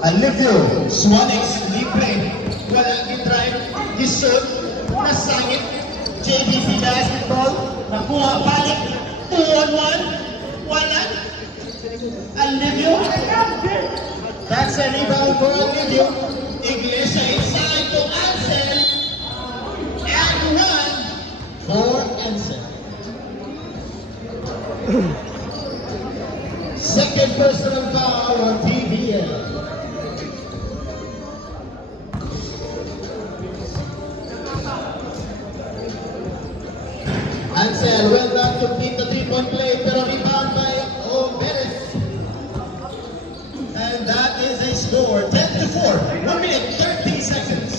Alivio Swanix libre. Walang drive. Gisod. Nasangit. JBC basketball. Nakuha balik. 2-on-1. Wala. Alivio. That's a rebound for Alivio. Iglesia inside to Ansel. And one for Ansel. Second personal foul on TBL. Ansel well done to beat the three-point play, pero rebound by Oberes. And that is a score, 10-4, 1 minute, 30 seconds.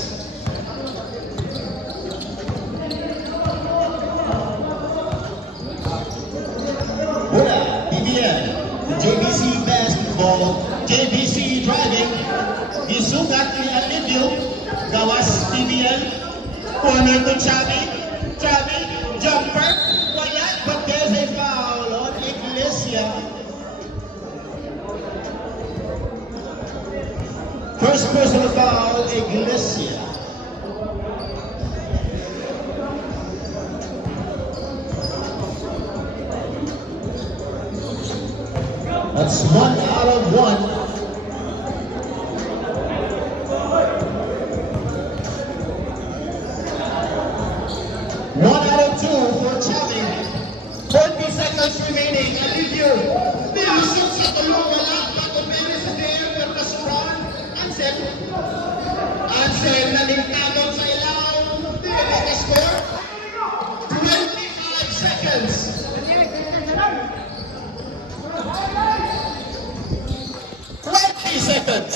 Muna, PBL, JBC basketball, JBC driving, isugat ni Alivio, gawas PBL, corner to Chavi, jumper, wala, but there's a foul on Iglesia. First personal foul, Iglesia. That's 1 out of 1. One out of 2 for Chavi. 40 seconds remaining. Alivio. Nilusot sa tulong wala. Patuperes sa there. Pero kasuran. Ansel nalingtagon sa ilaw. Dili ka score. 25 seconds. 20 seconds.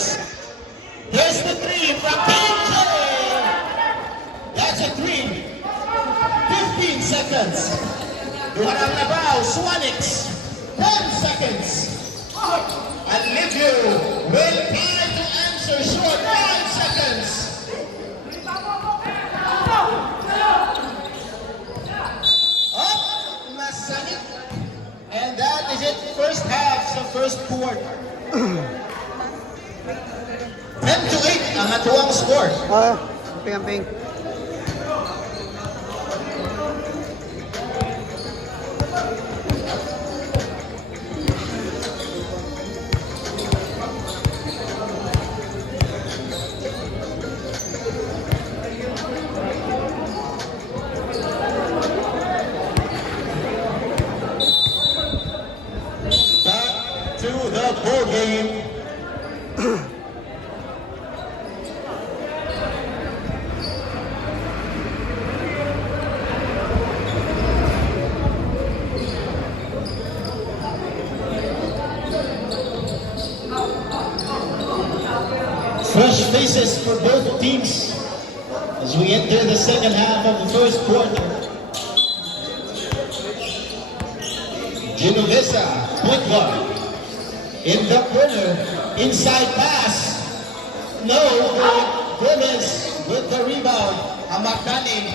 There's the 3 from PJ. That's a 3. 15 seconds. Duharang Nabaw, Swanix. 10 seconds. Alivio will try to answer short. 5 seconds. Up, Masangit. And that is it. First half sa first quarter. 10-8 ang atuang score. Amping. To the ball game. Fresh faces for both teams as we enter the second half of the first quarter. Genovesa, point guard. In the corner, inside pass. No, Gomez with the rebound. Amakanin,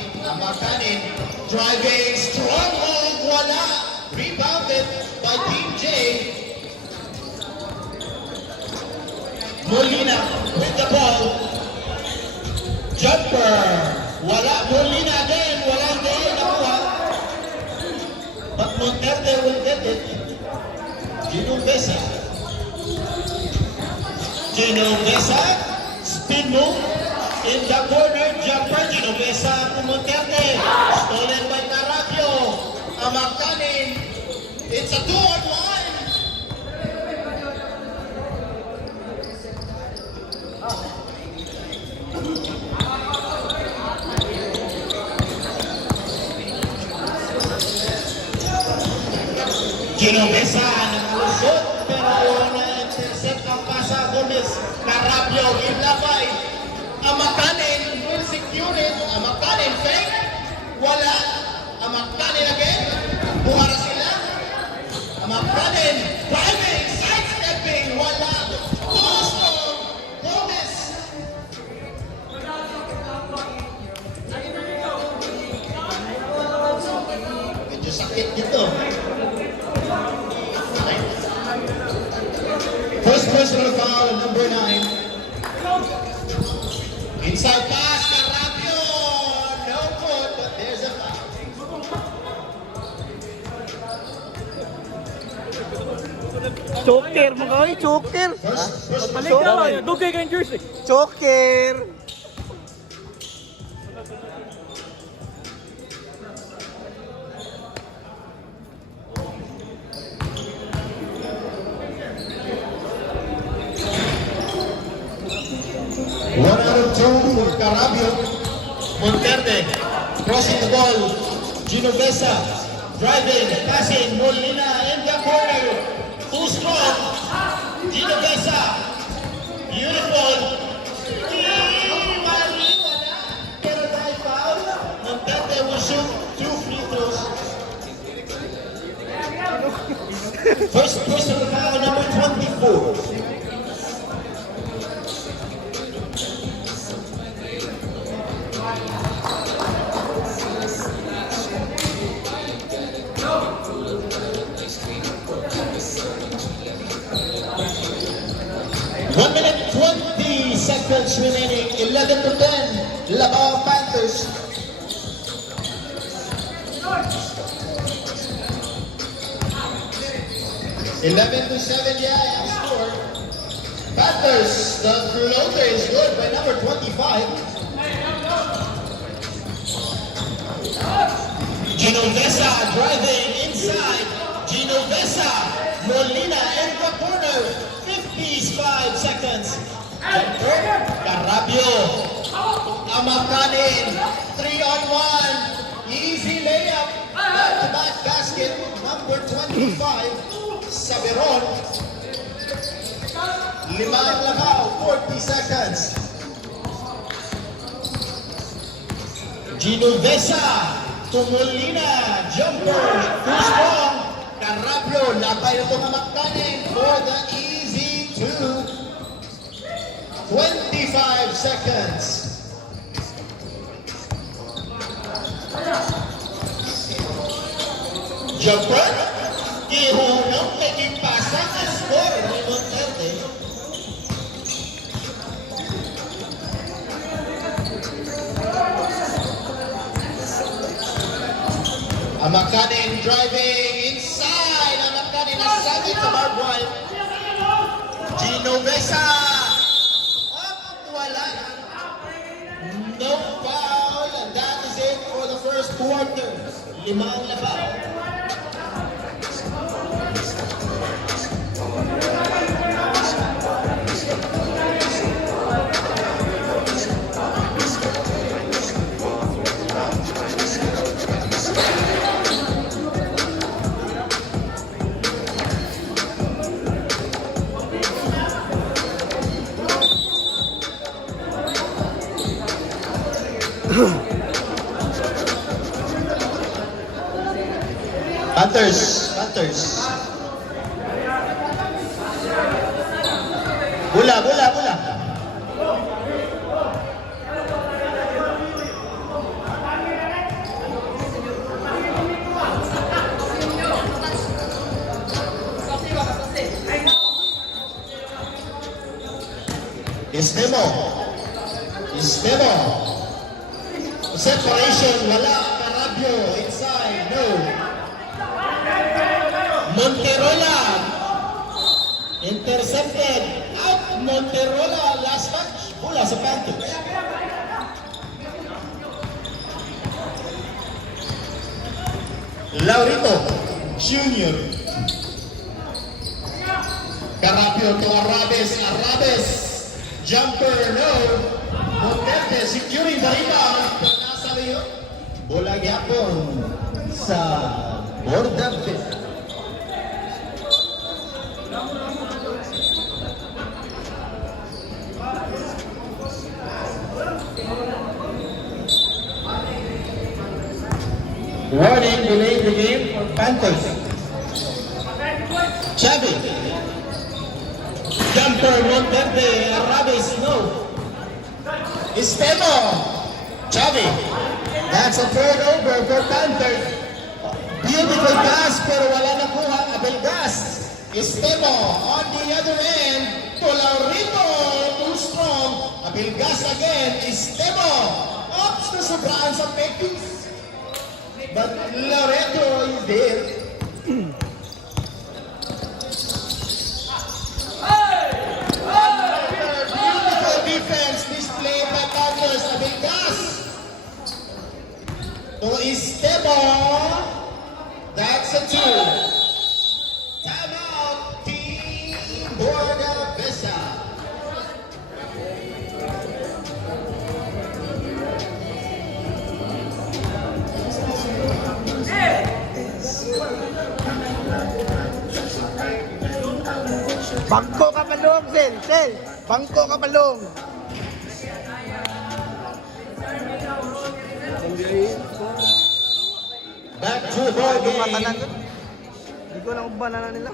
driving, stronghold, wala. Rebounded by Team J. Molina with the ball. Jumper, wala. Molina again, walang day, nakuha. But Monterde will get it. Genovesa, spin move, in the corner, jumper, Genovesa to Monterde, stolen by Carabio, Amakanin, it's a 2-on-1. Genovesa, nakalusot, pero na-intercept ang pasa Gomez. Carabio, ilabay. Amakanin, will secure it. Amakanin, fake. Wala. Amakanin again. Buhara sila. Amakanin, driving, sidestepping. Wala. Gusto. Gomez. Medyo sakit dito. First personal foul, number 9. Inside pass, Carapio. No good, but there's a foul. Choker, mga oy, choker. First Balik ka, dugay kang jersey. Choker. One out of two for Carabio. Monterde crossing the ball. Genovesa driving, passing. Molina in the corner. Too strong. Genovesa. Beautiful. Pero dahil foul, Monterde will shoot 2 free throws. First personal foul, number 24. One minute, 20 seconds remaining. 11 to 10. Labao Panthers. Eleven to 7, yeah, score. Panthers, the floater is good by number 25. Genovesa driving inside. Genovesa, Molina in the corner. 55 seconds. Carabio. Amakanin. 3-on-1. Easy layup. Back-to-back basket. Number 25. Saberon. Limang Labao. 40 seconds. Genovesa to Molina. Jumper. Too strong. Carabio. Lapay na itong Amakanin for the easy 2. 25 seconds. Jumper. Ihunong naging pasa ang score ni Monterde. Amakanin driving inside. Amakanin nasabit sa barbed wire. Genovesa. Wala. No foul. And that is it for the first quarter. Limang Labao. Panthers. Bola. Istemo. Separation, wala. Carabio, inside, no. Monterola. Intercepted. Out. Monterola, last touch. Bola sa Panthers. Laurito Jr. Carapio to Arabes. Jumper, no. Monterde securing the rebound. Nasa rin yun. Bola gyapon sa border pit. Warning, delayed the game for Panthers. Xavi. Jumper, Monterde, Arabes, no. Estemo. Xavi. That's a turnover for Panthers. Beautiful pass pero wala nakuha. Abelgas. Estemo on the other end. Laurito, too strong. Bilgas again, Estemo. Oops, nasubraan sa Pekis. But Loreto is there. Beautiful defense displayed by Carlos Bilgas. To Estemo. That's a 2. Time out, Team Borda Besa. Bangko ka palong, Sel. Bangko ka palong. Back to the ball Yung matanan game. ko. Hindi ko lang banana nila.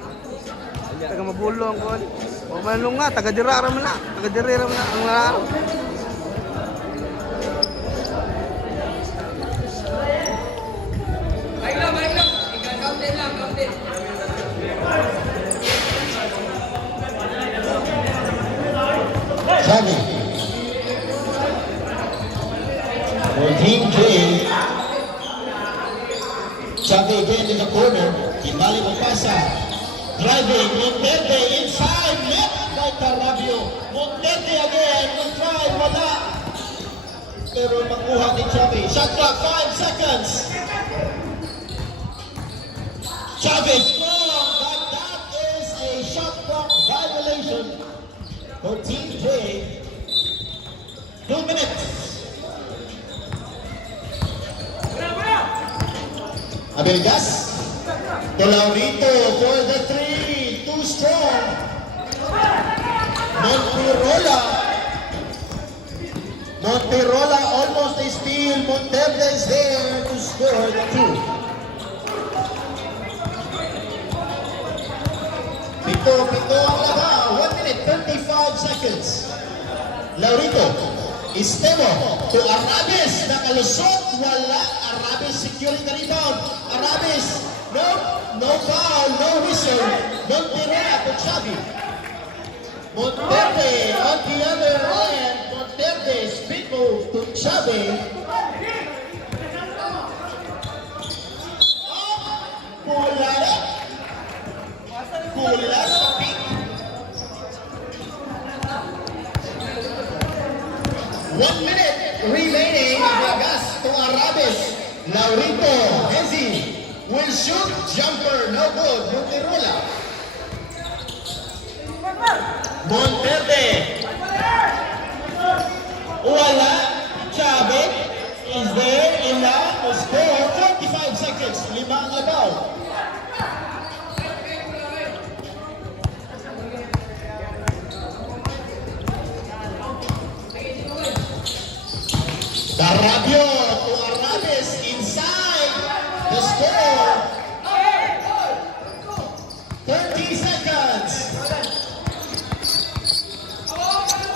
Taga mabulong ko. O manong nga, taga dirara mo na. Taga dirara mo na. Ang laro. Baik lang. Counted lang, counted. Xavi. For Team J. Xavi again in the corner. Kimbali Mapasa. Driving. Monterde inside. Met by Carabio. Monterde again. Will try. Wala. Pero makuha ni Xavi. Shot clock. 5 seconds. Xavi strong. But that is a shot clock violation. For Team J, 2 minutes. Abelgas, Tolaurito for the 3, too strong. Monterola almost a steal. Monterde is there to score the 2. Pito ang laga. 1 minute, 35 seconds. Laurito, Estemo to Arabes. Nakalusot. Wala. Arabes securing the rebound. Arabes, no foul, no whistle. Monterola to Xavi. Monterde on the other end. Monterde speed move to Xavi. Kula sa pick. 1 minute remaining. Vagas to Arabes. Laurito, Hezi will shoot. Jumper, no good. Monterola. Monterde. Wala. Xavi is there in the score. 45 seconds. 5 ang labaw. Carabio to Arabes inside the score. 30 seconds.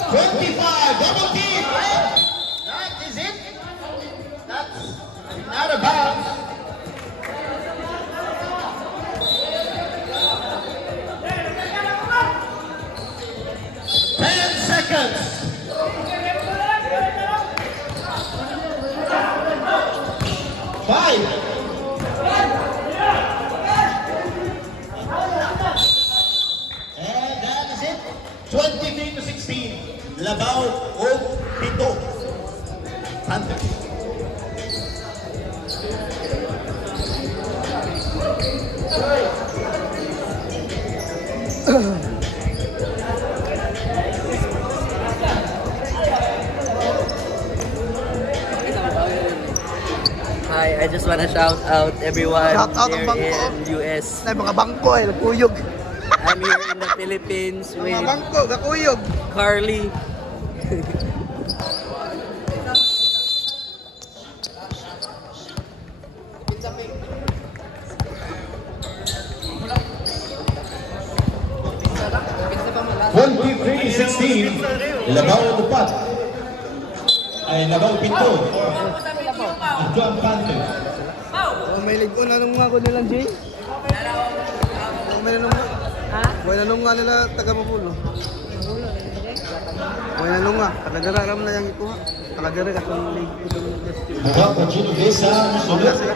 25. Double team. That is it. That's out of bounds. 10 seconds. 5. And that is it. 23 to 16. Labaw o Pito. Panthers. Hi, I just wanna shout out everyone Shout out ang here bangko. in US. Ay, mga bangko eh. Nagkuyog. I'm here in the Philippines Mga with bangko, nakuyog. Carly. Labaw Dupat. Ay, Labaw Pito. Ito ang Panther. Oh, may ligo na nung mga ko nilang Jay. Oh, may nanong nga. Ha? May nanong nga nila taga Mapulo. Huwag na nung nga. Taga-dira raman na yung ikuha. Taga-dira ka itong league. Buha po Genovesa ang Wala sulod. sila.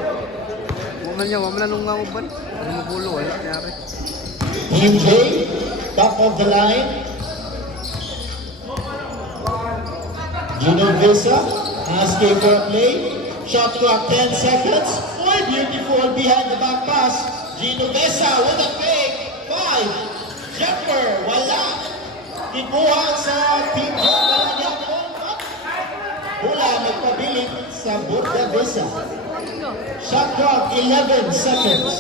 Huwag na nung nga mo ba? Ano magulo? Wala nangyari. Team J, top of the line. Genovesa asking for a play. Shot clock 10 seconds. Oh, beautiful behind the back pass. Genovesa with a fake. 5. Jumper. Wala. Ikuha sa Team J. Wala magpabilit sa Genovesa. Shot clock 11 seconds.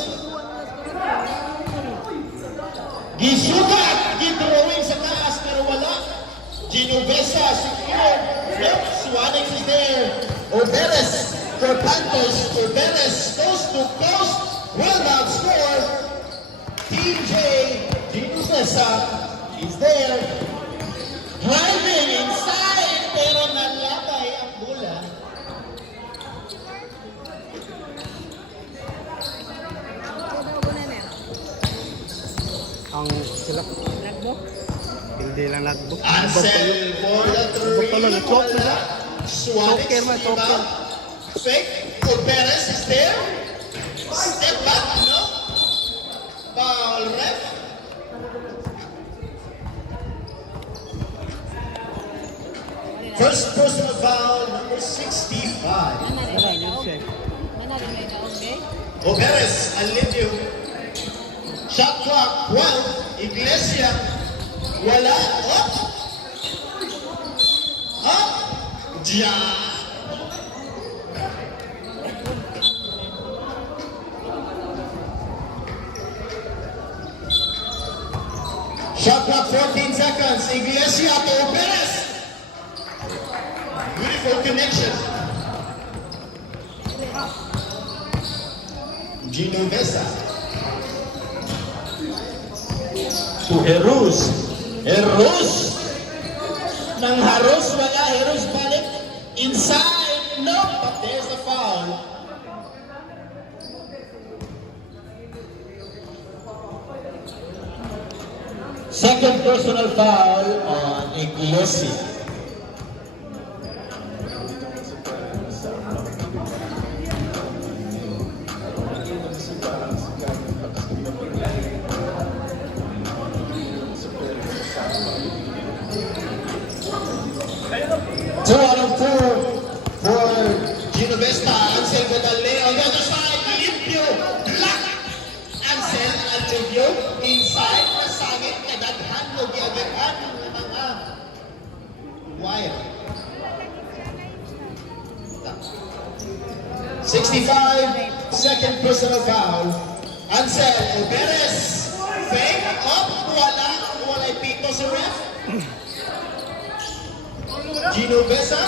Gisugat! Gidrawing sa taas pero wala. Genovesa secured. Yep, Suanex is there. Oberes for Panthers. Oberes coast to coast. Will not score. Team J, Genovesa is there. Driving inside pero nanlabay ang bola. Ang sila. Nagbok? Hindi lang nagbuk. Ansel for the three. Bukalo na, choke na siya. Suanex Choker man, choker. fake. Oberes is there. Step back, no? Foul ref. First personal foul, number 65. Oberes, Alivio. Shot clock, 12. Iglesia. Wala. Up. Up. Diyan. Shot clock 14 seconds. Iglesia to Oberes. Beautiful connection. Genovesa. To Herus. Herus. Nang Harus wala. Herus balik. Inside. No. But there's the foul. Second personal foul on Iglesia. Two out of four for Genovesa. Ansel Godale on the other side. Limpio. Black. Ansel Alivio. Inside. Masangit. Kadaghan mo. Giagaghan ng mga wire. 65. Second personal foul. Ansel Oberes. Fake up. Wala. Wala'y pito sa ref. Genovesa.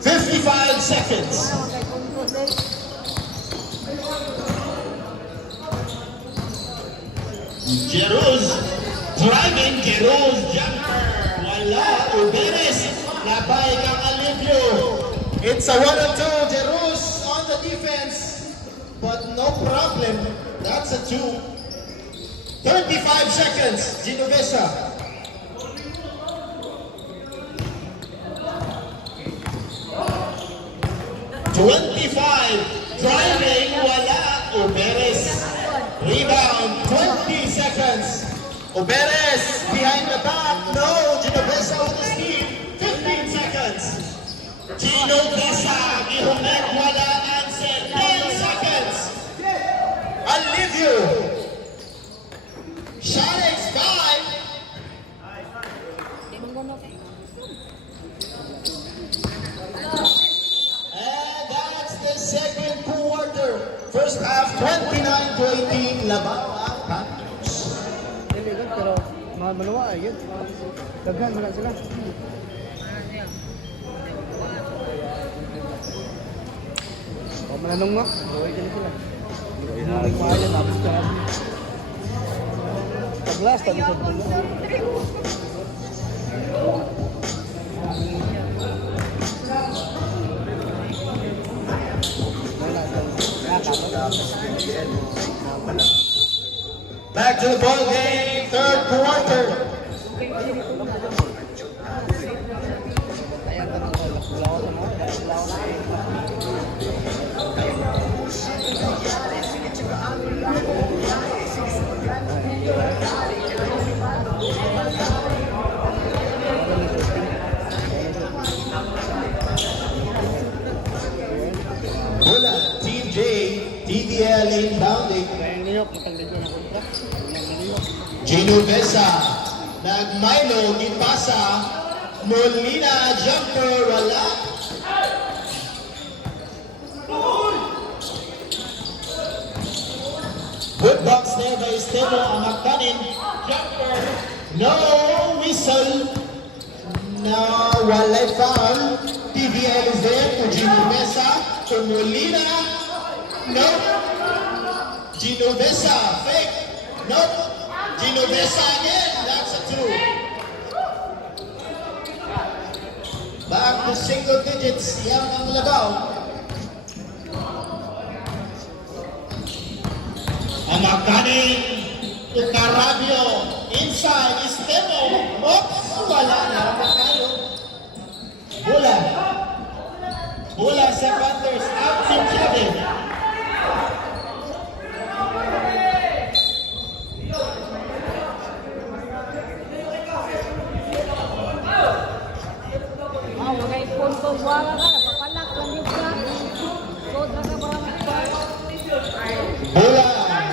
55 seconds. Jeruz driving. Jeruz jumper. Wala. Oberes. Labay kang Alivio. It's a 1-2. Jeruz on the defense. But no problem. That's a 2. 35 seconds, Genovesa. Driving, wala. Oberes. Rebound, 20 seconds. Oberes, behind the back. No, Genovesa with the steal. 15 seconds. Genovesa, gihunag, wala. Ansel, 10 seconds. Alivio. Sharex 5. And that's the second quarter. First half, 29-18. Labaw ang Panthers. Dili lang, pero maluwa ay yun. Daghan mo na sila. O mananong nga. Huwag dyan sila. Huwag mo ayan. Tapos ka natin. Pag-last, tapos sa dulo. Back to the ball game. third quarter. Bola, Team J, TVL inbounding. Gino Besa, nag-Milo, ipasa, Molina, jumper, wala. Good box there by Esteban Amakanin, jumper, no whistle, no, wala foul. TVL is there to Gino Besa, to Molina, no. Gino Besa, fake, no. Gino Besa again, that's a two. Back to single digits, yan ang labaw. Amakanin to Carabio, inside, Estemo, oops, wala na, makayo. Bola. Bola sa Panthers, out to Kevin. Wala ka, papalak lang yung ka. Soda ka marami. Bola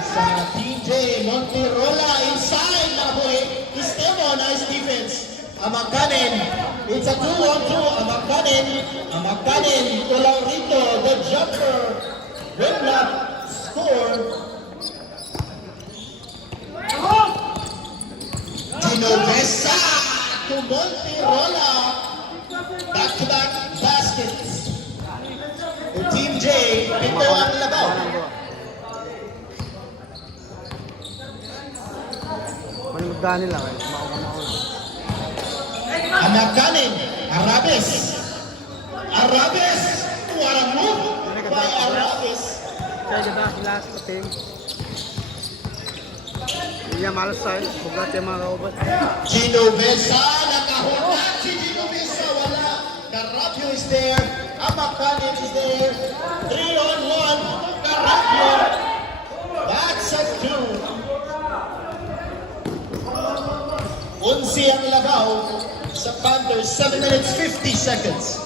sa TJ Monterola inside na boy. Estemo, nice defense. Amakanin, it's a 2-on-2. Amakanin to Laurito, the jumper. Red block, score. Genovesa to Monterola. Back-to-back baskets. O Team J, ito ang labaw. Manimagdaan nila. Amakanin, Arabes. What a move by Arabes. Kaya diba sila sa team. Hindi niya malas sa'yo. Bugat yung mga kaubat. Genovesa, nakahunat si Genovesa, wala. Carabio is there. Amakanin is there. 3-on-1. Carabio. That's a 2. 11 ang labaw sa Panthers. 7 minutes 50 seconds.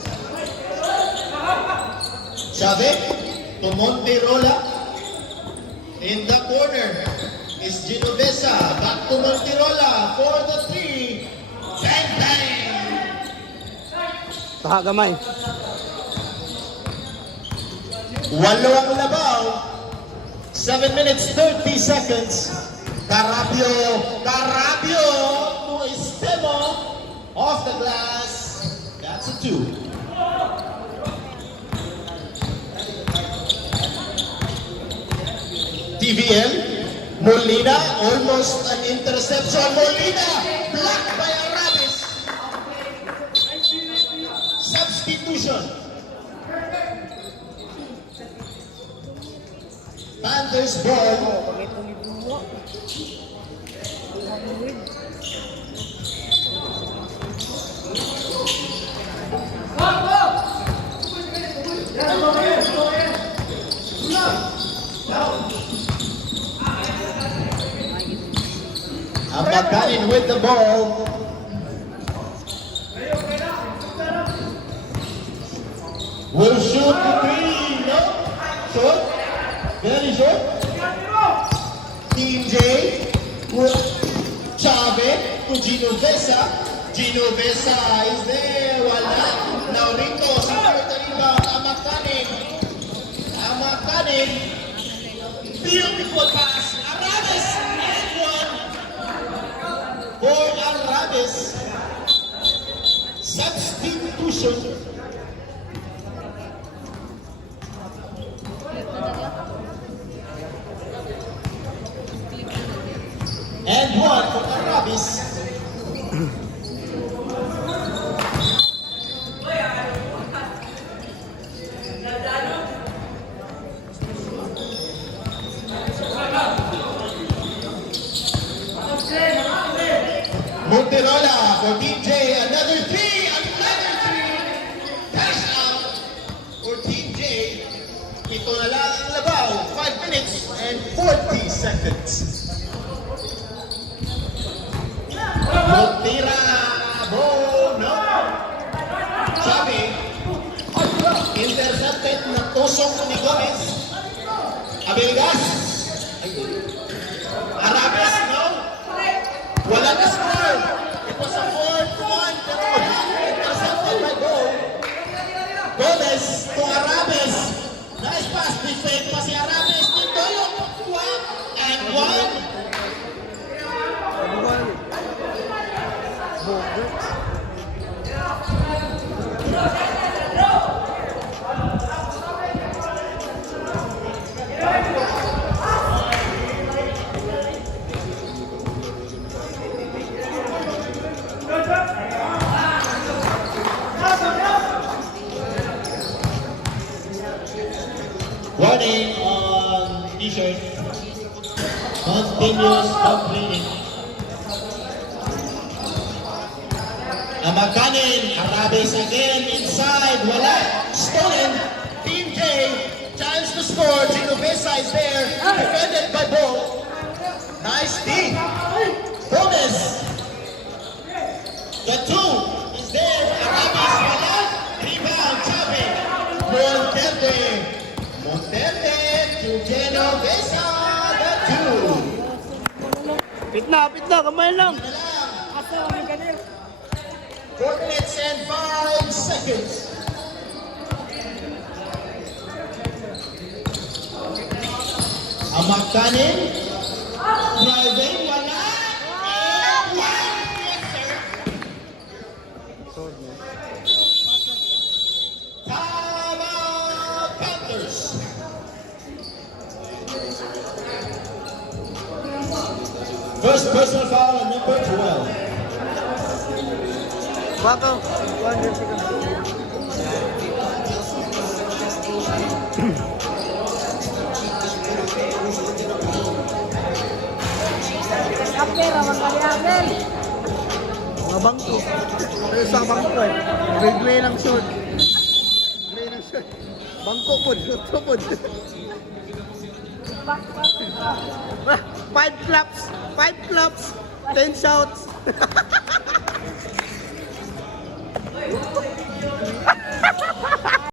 Chavez to Monterola. In the corner is Genovesa. Back to Monterola for the 3. Bang, bang! Taha gamay. 8 ang labaw. 7 minutes 30 seconds. Carabio to Estemo. Off the glass. That's a 2. TVL. Molina, almost an interception. Molina, blocked by Arabes. Substitution. Panthers ball. Amakanin with the ball. Will shoot the 3. No. Short. Very short. Team J. Chavez to Genovesa. Genovesa is there. Wala. Laurito. Security rebound. Amakanin. Beautiful pass. Arabes. And one. For Arabes. Substitution. And one for Arabes. Monterola for Team J. Another three. Cash out for Team J. Ito na lang ang labaw. 5 minutes and 40 seconds. Montira. No. Sabi, intercepted na tusok ni Gomez. Abelgas. Arabes, no? Wala na score. It was a 4-1, pero intercepted by goal. Gomez to Arabes. Nice pass, defend pa si Arabes. Dito yung and one. Warning on t-shirt. Continuous dog bleeding. Namakanin, Arabes again inside. Wala. Stolen. Team J. Chance to score. Genovesa is there. Defended by Bo. Nice D. Gomez. The two is there. Arabes. Wala. Rebound. Chabe. Monterde to Genovesa. The two. Pitna, kamay lang. 4 minutes and 5 seconds. Amakanin. Driving. Wala. And one. Yes, sir. Timeout Panthers. First personal foul on number 12. Baka, 1 second. Kapera, magkalihagan. Mga bangko. Pero sa bangko eh. Gray ng short. Bangko po, short po. Back. 5 claps, 10 shouts.